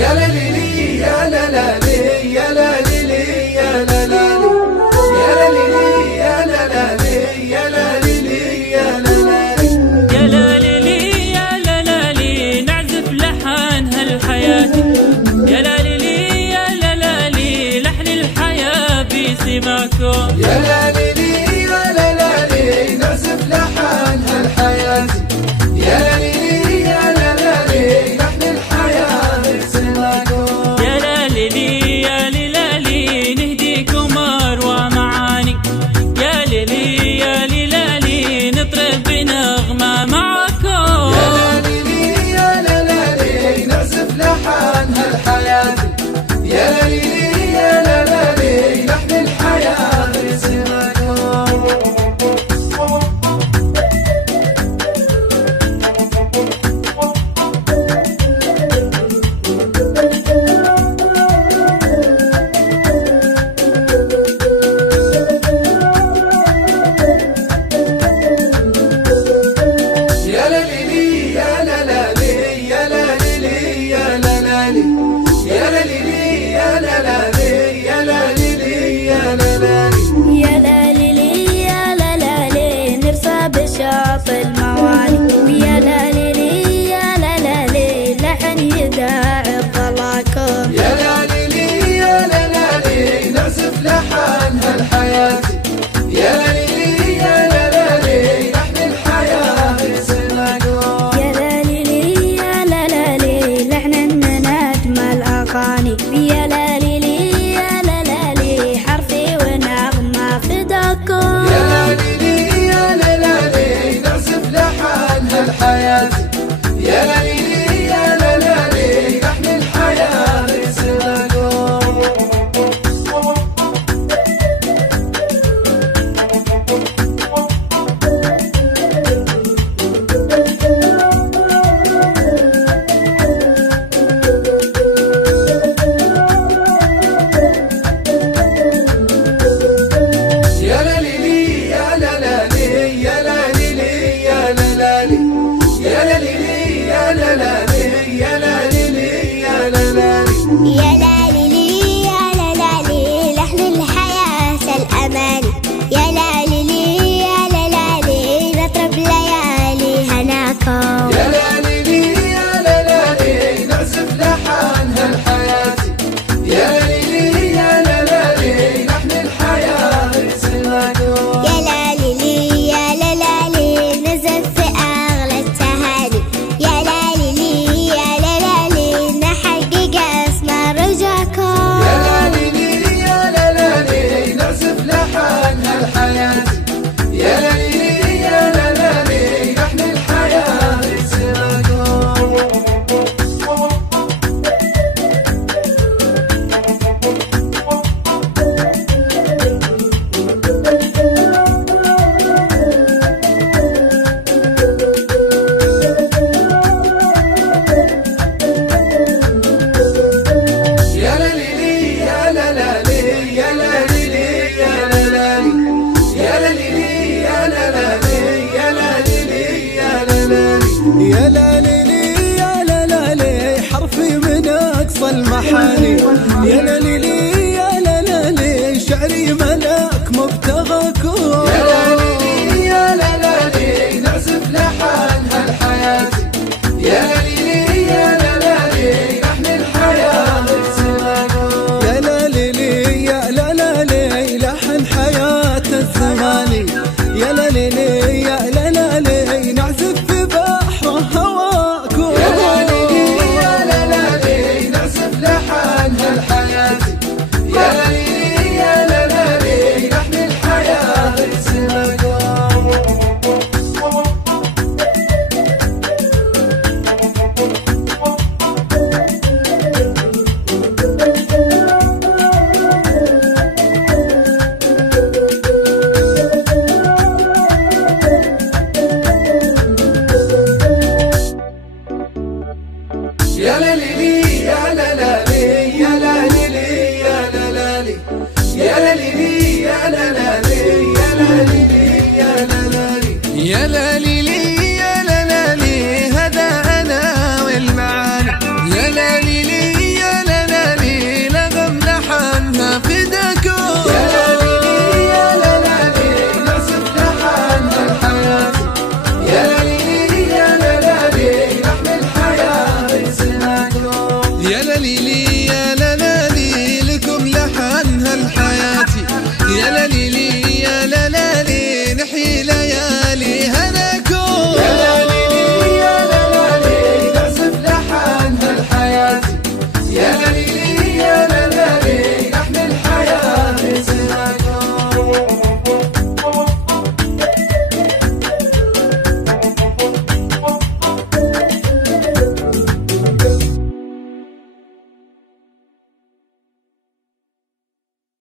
يا لا ليلي يا لا لا لي يا لا ليلي يا لا لا لي يا لا ليلي يا لا لا لي يا لا ليلي يا لا لا لي يا لا ليلي يا لا لا لي نعزف لحن هالحياة. يا لا ليلي يا لا لا لي لحن الحياة بسماكم. يا لا ليلي يا لا لا لي نعزف لحن هالحياة. يا لا ليلي يا لا لا لي لحن الحياة بسماكم. يا لا ليلي يا لا لي نهديكم أروع معاني. يا ليلي يا لا لي نطرب بنغمة معكم. يا لا ليلي يا لا لا لي نعزف لحن هالحياة. يا لا ليلي يا لا لا لي لحن الحياة بسماكم. يا لا ليلي يا لا لا لي يا لا ليلي يا لا لا لي يا لا ليلي يا لا لا لي يا لا ليلي يا لا لا لي يا لا ليلي يا لا لا لي نرسى بشاط الموالي. ويا لا ليلي يا لا لا لي لحن يداعب ضلاكم. يا لا ليلي يا لا لا لي نعزف لحن هالحياة. يا لا ليلي يا لا لا لي لحن الحياة بسماكم. يا لا ليلي يا لا لا لي لحن الندم الأغاني. يا لا ليلي يا لا لا لي حرفي ونغمة فداكم. يا لا ليلي يا لا لا لي نعزف لحن هالحياة. يا لا ليلي يا لا لا لي لحن الحياة بسماكم. يا لا ليلي يا لا لا لي يا لا ليلي يا لا لا لي يا لا ليلي يا لا لا لي يا لا ليلي يا لا لا لي يا لا ليلي يا لا لا لي لحن الحياة الأماني. يا لا ليلي يا لا لا لي نطرب ليالي هناكم. يا لا ليلي يا لا لا لي نعزف لحن هالحياة. يا لا ليلي يا لا لا لي لحن الحياة بسماكم. يا لا ليلي يا لا لا لي نزف في أغلى التهاني. يا لا ليلي يا لا لا لي نحقق اسم رجاكم. يا لا ليلي يا لا لا لي نعزف لحن هالحياة. يا لا ليلي يا لا لا لي لحن الحياة بسماكم. يا لا ليلي يا لا لا لي يا لا ليلي يا لا لا لي يا لا ليلي يا لا لا لي يا لا ليلي يا لا لا لي يا لا ليلي يا لا لا لي حرفي من أقصى المحاني. يا لا ليلي يا لا لا لي شعري ملاك مبتغاكم. يا لا ليلي يا لا لا لي نعزف لحن هالحياة. يا لا ليلي يا لا لا لي لحن الحياة بسماكم. يا لا ليلي يا لا لا لي لحن حياة الزماني. يا لا ليلي يا لا لا لي نعزف في بحر هواكم. يا لا ليلي يا لا لا لي نعزف لحن هالحياة. يا لا ليلي يا لا لا لي لحن الحياة بسماكم. يا لا ليلي يا لا لا